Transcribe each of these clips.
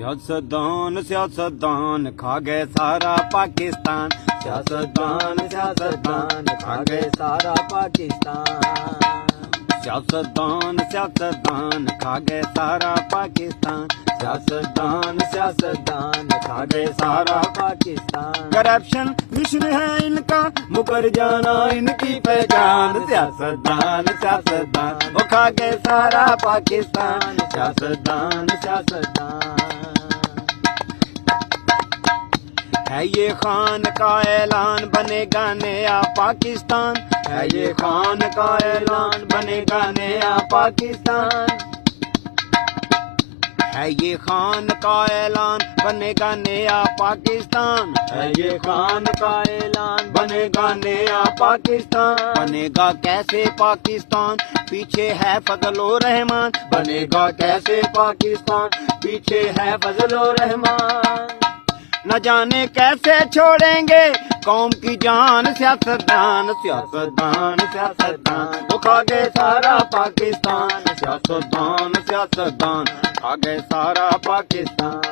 सियासतदान सियासतदान खा गए सारा पाकिस्तान। सियासतदान सियासतदान खा गए सारा पाकिस्तान। सियासतदान सियासतदान खा गए सारा पाकिस्तान। सियासतदान सियासतदान खा गए सारा पाकिस्तान। करप्शन मिशन है इनका, मुकर जाना इनकी पहचान। सियासतदान सियासतदान वो खा गए सारा पाकिस्तान। सियासतदान सियासतदान है ये खान का ऐलान, बनेगा नया पाकिस्तान। है ये खान का ऐलान, बनेगा नया पाकिस्तान। है ये खान का ऐलान, बनेगा नया पाकिस्तान। है ये खान का ऐलान, बनेगा नया पाकिस्तान। बनेगा कैसे पाकिस्तान, पीछे है फजलो रहमान। बनेगा कैसे पाकिस्तान, पीछे है फजलो रहमान। न जाने कैसे छोड़ेंगे कौम की जान। सियासतदान सियासतदान सियासतदान वो खा गए सारा पाकिस्तान। सियासतदान सियासतदान खा गए सारा पाकिस्तान।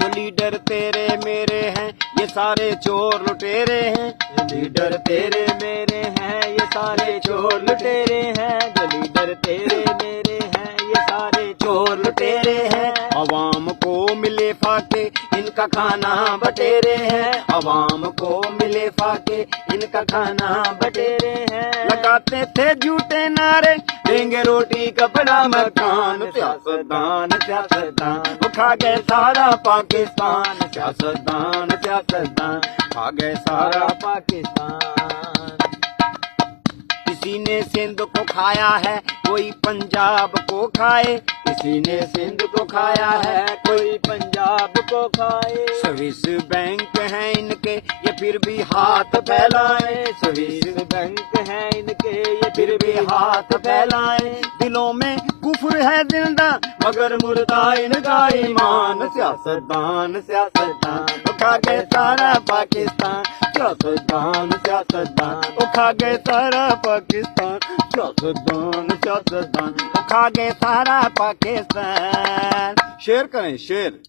जो लीडर तेरे मेरे हैं, ये सारे चोर लुटेरे हैं। ये लीडर तेरे मेरे हैं, ये सारे चोर लुटेरे हैं। जो लीडर तेरे मेरे हैं, ये सारे चोर लुटेरे हैं। अवाम को मिले फाके, इनका खाना बटेरे हैं। अवाम को मिले फाके, इनका खाना बटेरे हैं। लगाते थे झूठे नारे, देंगे रोटी कपड़ा मकान। सियासतदान सियासतदान वो खा गए सारा पाकिस्तान। सियासतदान सियासतदान खा गए सारा सारा। पाकिस्तान। किसी ने सिंध को खाया है, कोई पंजाब को खाए। किसी ने सिंध को खाया है, कोई पंजाब को खाए। स्विस बैंक हैं इनके, ये फिर भी हाथ फैलाए। स्विस बैंक है इनके, ये फिर भी हाथ फैलाए। दिलों में कुफ्र है जिंदा, मगर मुर्दा इनका ईमान। सियासतदान सियासतदान वो खा गए सारा पाकिस्तान। सियासतदान सियासतदान वो खा गए सारा पाकिस्तान। सियासतदान सियासतदान वो खा गए सारा पाकिस्तान। शेर करें शेर।